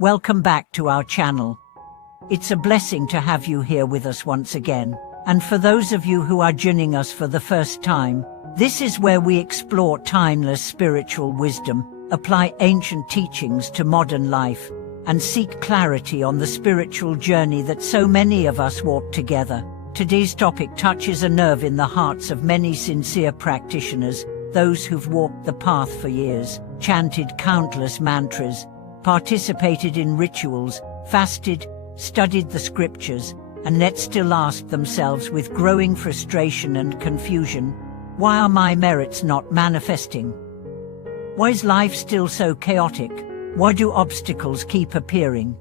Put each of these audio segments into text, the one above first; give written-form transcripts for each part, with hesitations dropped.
Welcome back to our channel. It's a blessing to have you here with us once again. And for those of you who are joining us for the first time, this is where we explore timeless spiritual wisdom, apply ancient teachings to modern life, and seek clarity on the spiritual journey that so many of us walk together. Today's topic touches a nerve in the hearts of many sincere practitioners, those who've walked the path for years, chanted countless mantras, participated in rituals, fasted, studied the scriptures, and yet still ask themselves with growing frustration and confusion, why are my merits not manifesting? Why is life still so chaotic? Why do obstacles keep appearing?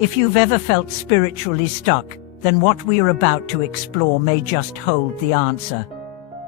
If you've ever felt spiritually stuck, then what we are about to explore may just hold the answer.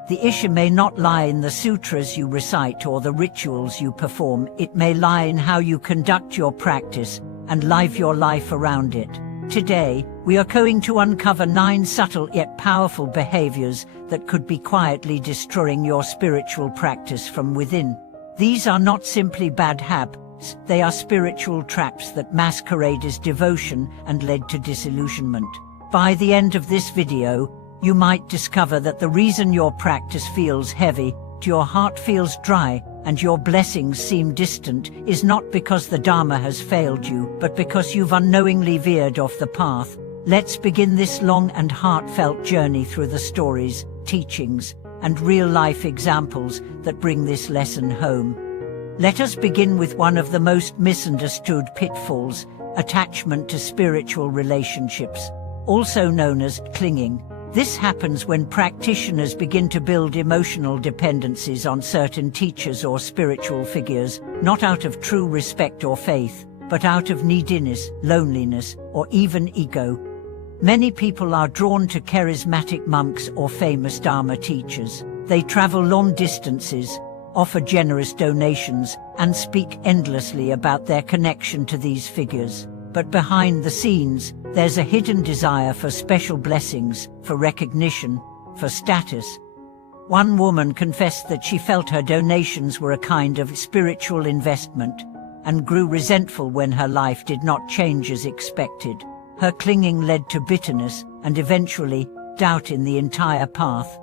The issue may not lie in the sutras you recite or the rituals you perform, it may lie in how you conduct your practice and live your life around it. Today, we are going to uncover 9 subtle yet powerful behaviors that could be quietly destroying your spiritual practice from within. These are not simply bad habits, they are spiritual traps that masquerade as devotion and lead to disillusionment. By the end of this video, you might discover that the reason your practice feels heavy, your heart feels dry, and your blessings seem distant is not because the Dharma has failed you, but because you've unknowingly veered off the path. Let's begin this long and heartfelt journey through the stories, teachings, and real-life examples that bring this lesson home. Let us begin with one of the most misunderstood pitfalls: attachment to spiritual relationships, also known as clinging. This happens when practitioners begin to build emotional dependencies on certain teachers or spiritual figures, not out of true respect or faith, but out of neediness, loneliness, or even ego. Many people are drawn to charismatic monks or famous Dharma teachers. They travel long distances, offer generous donations, and speak endlessly about their connection to these figures. But behind the scenes, there's a hidden desire for special blessings, for recognition, for status. One woman confessed that she felt her donations were a kind of spiritual investment, and grew resentful when her life did not change as expected. Her clinging led to bitterness, and eventually, doubt in the entire path.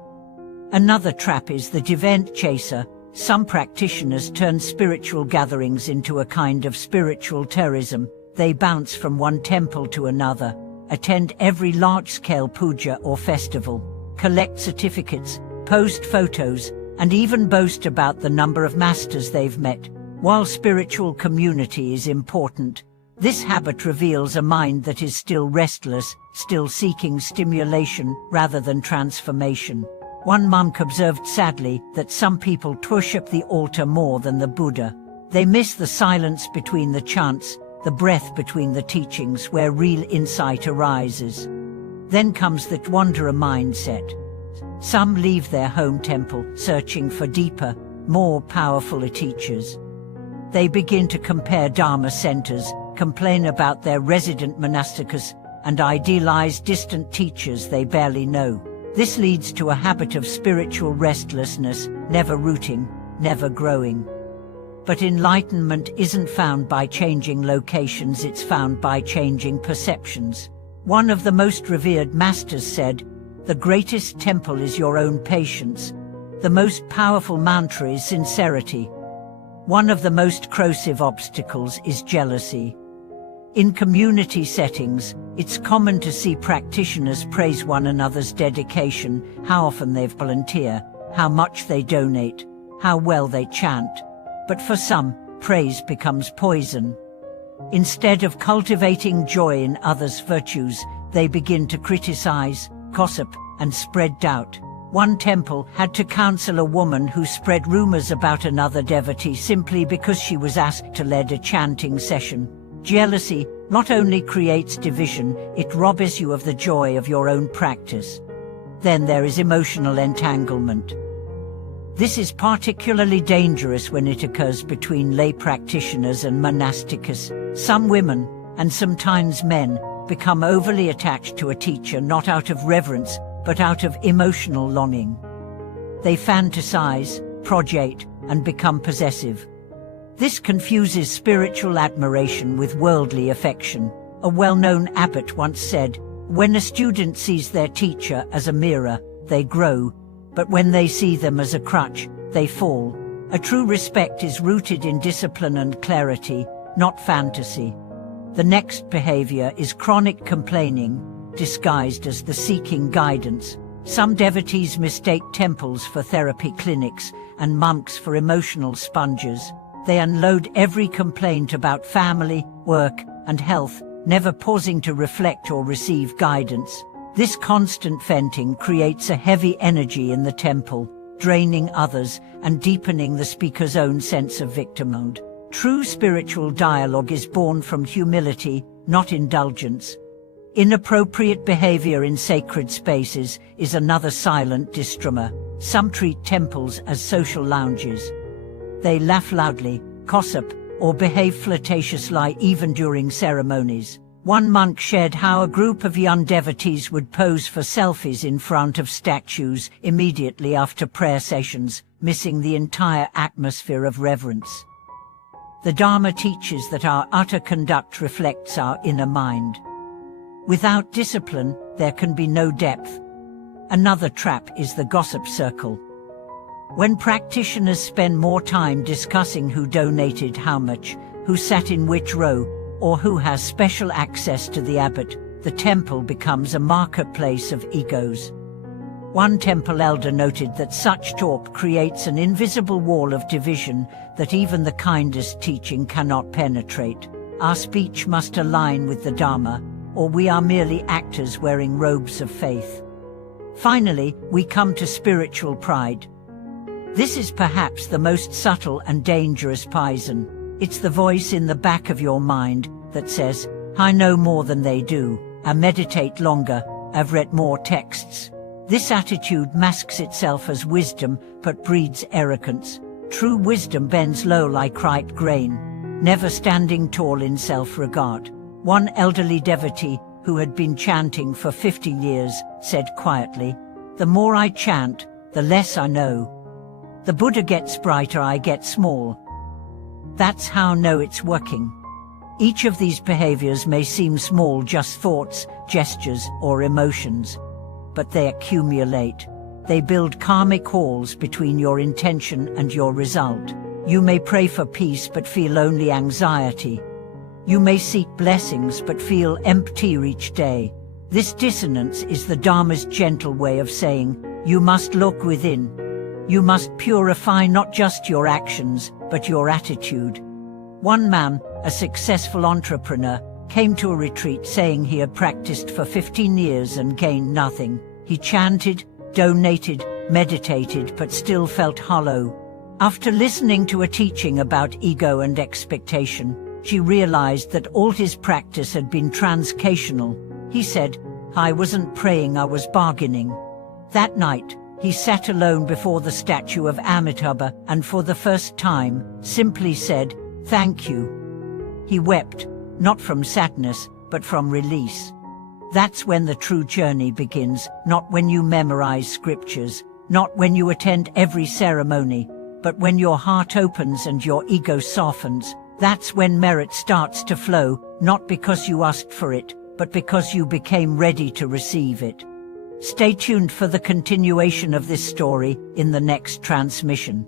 Another trap is the event chaser. Some practitioners turn spiritual gatherings into a kind of spiritual tourism. They bounce from one temple to another, attend every large-scale puja or festival, collect certificates, post photos, and even boast about the number of masters they've met. While spiritual community is important, this habit reveals a mind that is still restless, still seeking stimulation rather than transformation. One monk observed sadly that some people worship the altar more than the Buddha. They miss the silence between the chants, the breath between the teachings where real insight arises. Then comes the wanderer mindset. Some leave their home temple searching for deeper, more powerful teachers. They begin to compare Dharma centers, complain about their resident monastics, and idealize distant teachers they barely know. This leads to a habit of spiritual restlessness, never rooting, never growing. But enlightenment isn't found by changing locations, it's found by changing perceptions. One of the most revered masters said, "The greatest temple is your own patience. The most powerful mantra is sincerity. One of the most corrosive obstacles is jealousy." In community settings, it's common to see practitioners praise one another's dedication, how often they volunteer, how much they donate, how well they chant. But for some, praise becomes poison. Instead of cultivating joy in others' virtues, they begin to criticize, gossip, and spread doubt. One temple had to counsel a woman who spread rumors about another devotee simply because she was asked to lead a chanting session. Jealousy not only creates division, it robs you of the joy of your own practice. Then there is emotional entanglement. This is particularly dangerous when it occurs between lay practitioners and monastics. Some women, and sometimes men, become overly attached to a teacher not out of reverence, but out of emotional longing. They fantasize, project, and become possessive. This confuses spiritual admiration with worldly affection. A well-known abbot once said, "When a student sees their teacher as a mirror, they grow, but when they see them as a crutch, they fall." A true respect is rooted in discipline and clarity, not fantasy. The next behavior is chronic complaining, disguised as the seeking guidance. Some devotees mistake temples for therapy clinics and monks for emotional sponges. They unload every complaint about family, work, and health, never pausing to reflect or receive guidance. This constant venting creates a heavy energy in the temple, draining others and deepening the speaker's own sense of victimhood. True spiritual dialogue is born from humility, not indulgence. Inappropriate behavior in sacred spaces is another silent distremor. Some treat temples as social lounges. They laugh loudly, gossip, or behave flirtatiously even during ceremonies. One monk shared how a group of young devotees would pose for selfies in front of statues immediately after prayer sessions, missing the entire atmosphere of reverence. The Dharma teaches that our utter conduct reflects our inner mind. Without discipline, there can be no depth. Another trap is the gossip circle. When practitioners spend more time discussing who donated how much, who sat in which row, or who has special access to the abbot, the temple becomes a marketplace of egos. One temple elder noted that such talk creates an invisible wall of division that even the kindest teaching cannot penetrate. Our speech must align with the Dharma, or we are merely actors wearing robes of faith. Finally, we come to spiritual pride. This is perhaps the most subtle and dangerous poison. It's the voice in the back of your mind that says, "I know more than they do, I meditate longer, I've read more texts." This attitude masks itself as wisdom but breeds arrogance. True wisdom bends low like ripe grain, never standing tall in self-regard. One elderly devotee, who had been chanting for 50 years, said quietly, "The more I chant, the less I know. The Buddha gets brighter, I get small." That's how I know it's working. Each of these behaviors may seem small, just thoughts, gestures, or emotions, but they accumulate. They build karmic walls between your intention and your result. You may pray for peace but feel only anxiety. You may seek blessings but feel empty each day. This dissonance is the Dharma's gentle way of saying, you must look within. You must purify not just your actions, but your attitude. One man, a successful entrepreneur, came to a retreat saying he had practiced for 15 years and gained nothing. He chanted, donated, meditated, but still felt hollow. After listening to a teaching about ego and expectation, she realized that all his practice had been transcational. He said, "I wasn't praying, I was bargaining." That night, he sat alone before the statue of Amitabha and for the first time, simply said, "Thank you." He wept, not from sadness, but from release. That's when the true journey begins, not when you memorize scriptures, not when you attend every ceremony, but when your heart opens and your ego softens. That's when merit starts to flow, not because you asked for it, but because you became ready to receive it. Stay tuned for the continuation of this story in the next transmission.